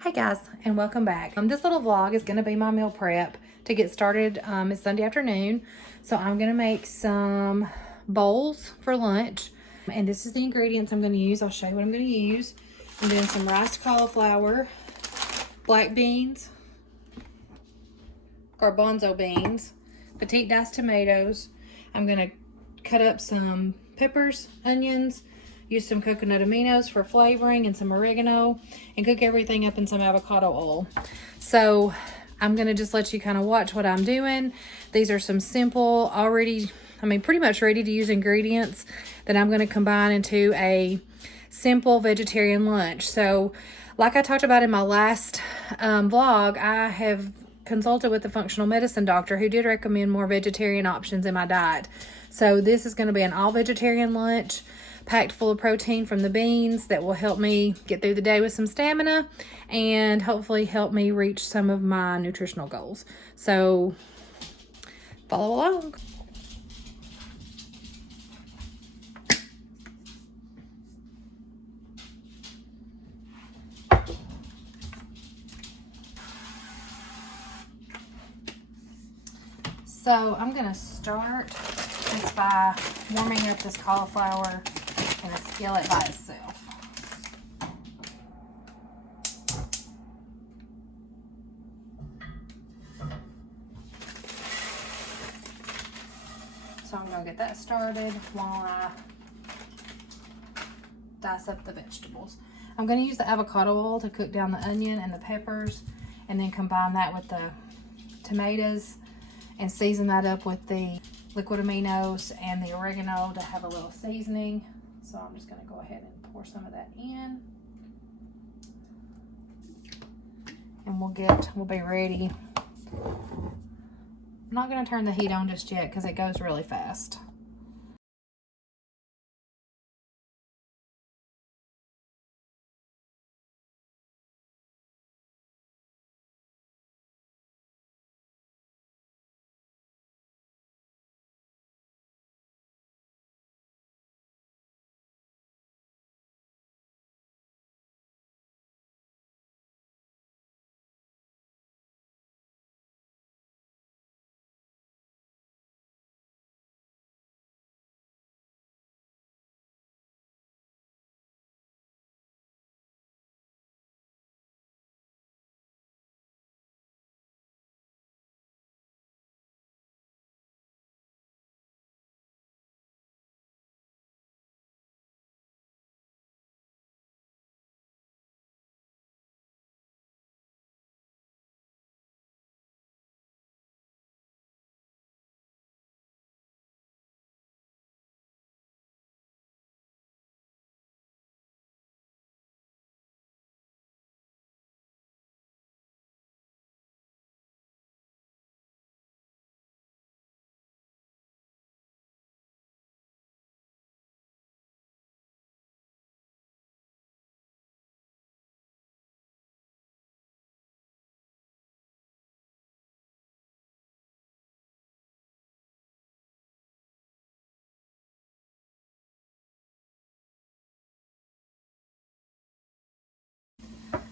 Hey guys, and welcome back. This little vlog is going to be my meal prep to get started. It's Sunday afternoon, so I'm going to make some bowls for lunch. And this is the ingredients I'm going to use. I'll show you what I'm going to use. I'm doing some riced cauliflower, black beans, garbanzo beans, petite diced tomatoes. I'm going to cut up some peppers, onions, use some coconut aminos for flavoring and some oregano, and cook everything up in some avocado oil. So I'm gonna just let you kind of watch what I'm doing. These are some simple, pretty much ready to use ingredients that I'm gonna combine into a simple vegetarian lunch. So like I talked about in my last vlog, I have consulted with the functional medicine doctor who did recommend more vegetarian options in my diet. So this is going to be an all vegetarian lunch packed full of protein from the beans that will help me get through the day with some stamina and hopefully help me reach some of my nutritional goals. So follow along. So I'm going to start just by warming up this cauliflower in a skillet by itself. So I'm going to get that started while I dice up the vegetables. I'm going to use the avocado oil to cook down the onion and the peppers, and then combine that with the tomatoes and season that up with the liquid aminos and the oregano to have a little seasoning. So I'm just going to go ahead and pour some of that in, and we'll be ready. I'm not going to turn the heat on just yet because it goes really fast.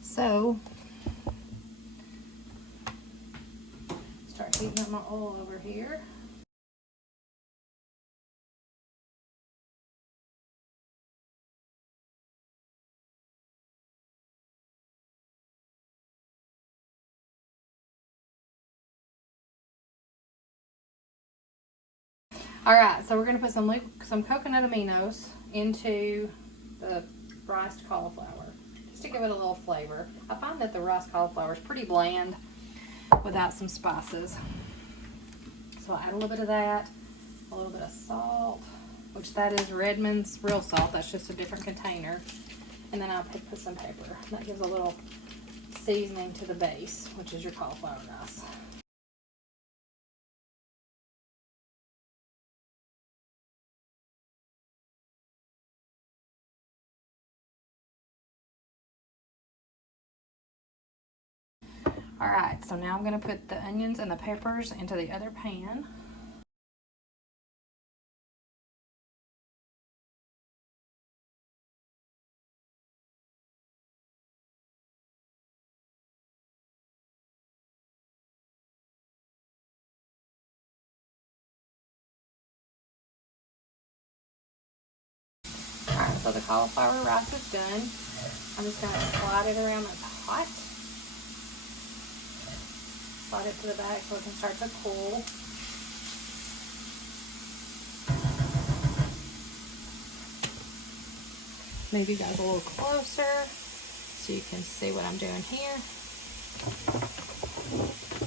So start heating up my oil over here. All right, so we're going to put some coconut aminos into the riced cauliflower just to give it a little flavor. I find that the riced cauliflower is pretty bland without some spices. So I add a little bit of that, a little bit of salt, which that is Redmond's real salt. That's just a different container. And then I'll put some pepper. That gives a little seasoning to the base, which is your cauliflower rice. All right, so now I'm going to put the onions and the peppers into the other pan. So the cauliflower rice is done. I'm just going to slide it around the pot. Slide it to the back so it can start to cool. Move you guys a little closer so you can see what I'm doing here.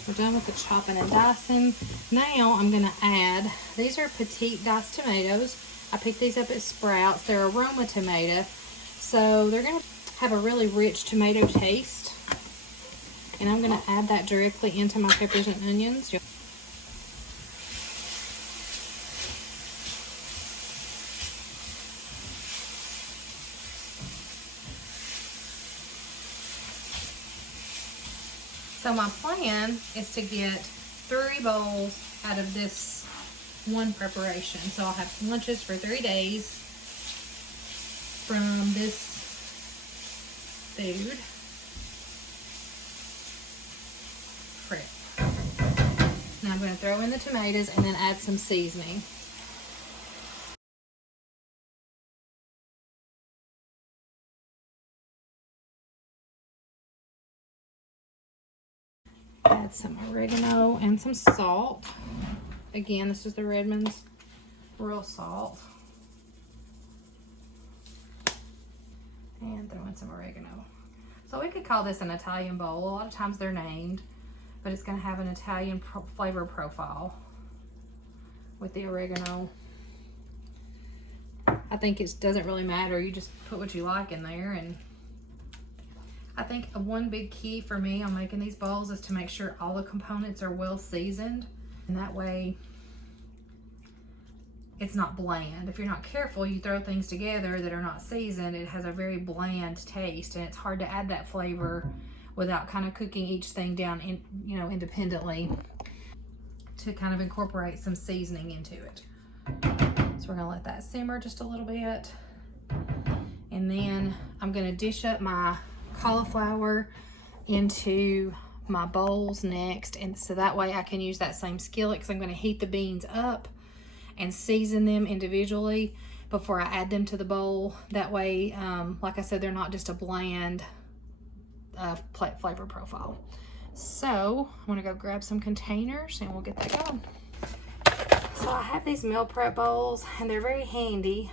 We're done with the chopping and dicing. Now I'm going to add, these are petite diced tomatoes. I picked these up at Sprouts. They're aroma tomato. So they're going to have a really rich tomato taste. And I'm going to add that directly into my peppers and onions. So my plan is to get 3 bowls out of this one preparation. So I'll have lunches for 3 days from this food prep. Now I'm going to throw in the tomatoes and then add some seasoning. Add some oregano and some salt. Again, this is the Redmond's real salt. And throw in some oregano. So we could call this an Italian bowl. A lot of times they're named, but it's going to have an Italian flavor profile with the oregano. I think it doesn't really matter. You just put what you like in there. And I think one big key for me on making these bowls is to make sure all the components are well seasoned. And that way it's not bland. If you're not careful, you throw things together that are not seasoned, it has a very bland taste, and it's hard to add that flavor without kind of cooking each thing down in, independently to kind of incorporate some seasoning into it. So we're gonna let that simmer just a little bit. And then I'm gonna dish up my cauliflower into my bowls next, and so that way I can use that same skillet, because I'm going to heat the beans up and season them individually before I add them to the bowl. That way, like I said, they're not just a bland flavor profile. So I'm going to go grab some containers and we'll get that going. So I have these meal prep bowls and they're very handy.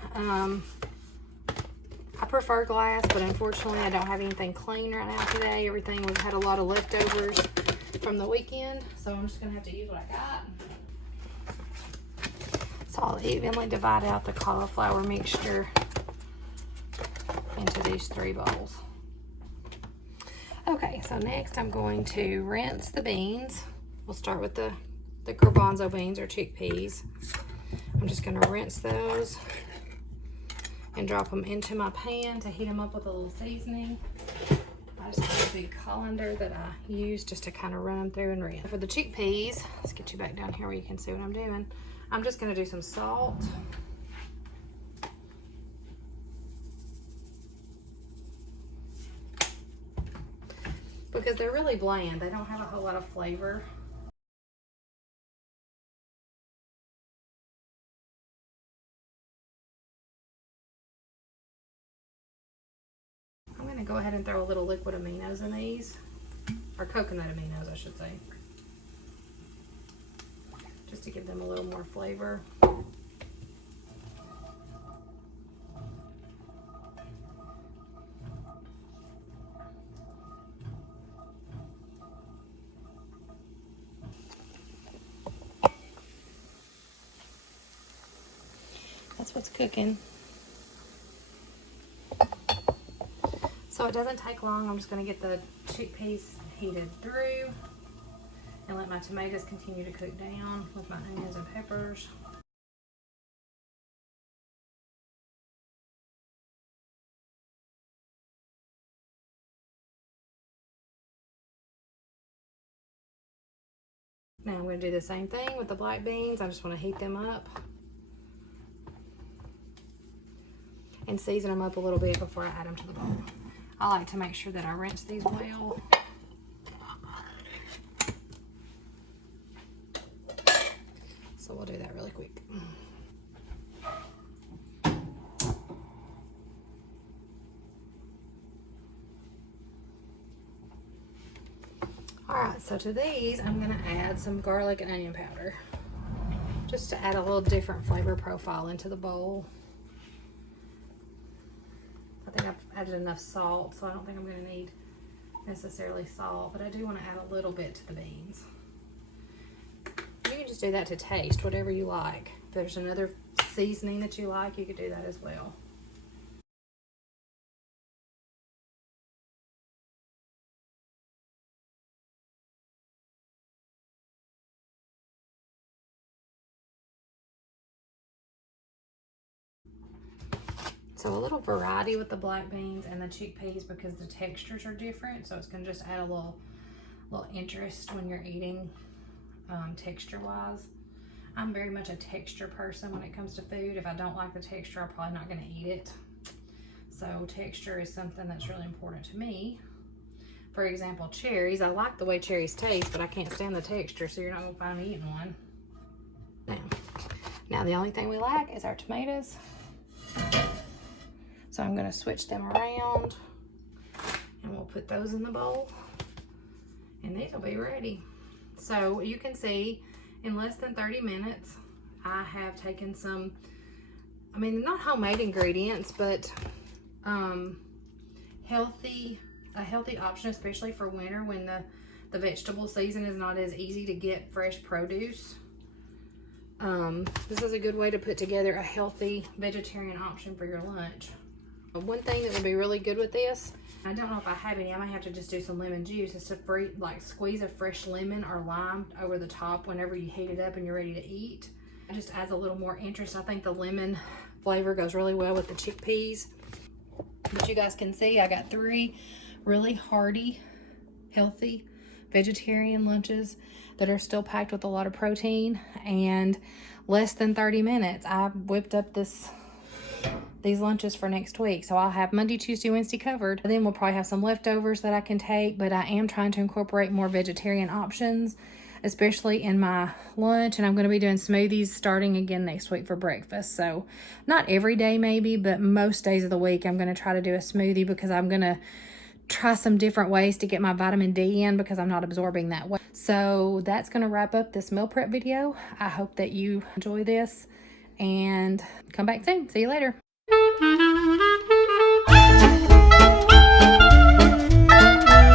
I prefer glass, but unfortunately I don't have anything clean right now today. Everything had a lot of leftovers from the weekend, so I'm just gonna have to use what I got. So I'll evenly divide out the cauliflower mixture into these 3 bowls. Okay, so next I'm going to rinse the beans. We'll start with the garbanzo beans or chickpeas. I'm just gonna rinse those and drop them into my pan to heat them up with a little seasoning. I just have a big colander that I use just to kind of run them through and rinse. For the chickpeas, let's get you back down here where you can see what I'm doing. I'm just going to do some salt. Because they're really bland. They don't have a whole lot of flavor. I'm going to go ahead and throw a little liquid aminos in these, or coconut aminos I should say, just to give them a little more flavor. That's what's cooking. So it doesn't take long. I'm just going to get the chickpeas heated through and let my tomatoes continue to cook down with my onions and peppers. Now I'm going to do the same thing with the black beans. I just want to heat them up and season them up a little bit before I add them to the bowl. I like to make sure that I rinse these well. So we'll do that really quick. All right, so to these, I'm gonna add some garlic and onion powder, just to add a little different flavor profile into the bowl. I think I've added enough salt, so I don't think I'm gonna need necessarily salt, but I do wanna add a little bit to the beans. You can just do that to taste, whatever you like. If there's another seasoning that you like, you could do that as well. So a little variety with the black beans and the chickpeas because the textures are different. So it's gonna just add a little interest when you're eating texture wise. I'm very much a texture person when it comes to food. If I don't like the texture, I'm probably not gonna eat it. So texture is something that's really important to me. For example, cherries. I like the way cherries taste, but I can't stand the texture, so you're not gonna find me eating one. Now the only thing we lack is our tomatoes. So I'm gonna switch them around and we'll put those in the bowl and these will be ready. So you can see in less than 30 minutes, I have taken some, I mean, not homemade ingredients, but a healthy option, especially for winter when the vegetable season is not as easy to get fresh produce. This is a good way to put together a healthy vegetarian option for your lunch. One thing that would be really good with this, I don't know if I have any, I might have to just do some lemon juice, is to squeeze a fresh lemon or lime over the top whenever you heat it up and you're ready to eat. It just adds a little more interest. I think the lemon flavor goes really well with the chickpeas. But you guys can see I got 3 really hearty, healthy vegetarian lunches that are still packed with a lot of protein, and less than 30 minutes I whipped up these lunches for next week. So I'll have Monday, Tuesday, Wednesday covered. Then we'll probably have some leftovers that I can take, but I am trying to incorporate more vegetarian options, especially in my lunch. And I'm going to be doing smoothies starting again next week for breakfast. So not every day maybe, but most days of the week I'm going to try to do a smoothie, because I'm going to try some different ways to get my vitamin D in, because I'm not absorbing that way. So that's going to wrap up this meal prep video. I hope that you enjoy this and come back soon. See you later.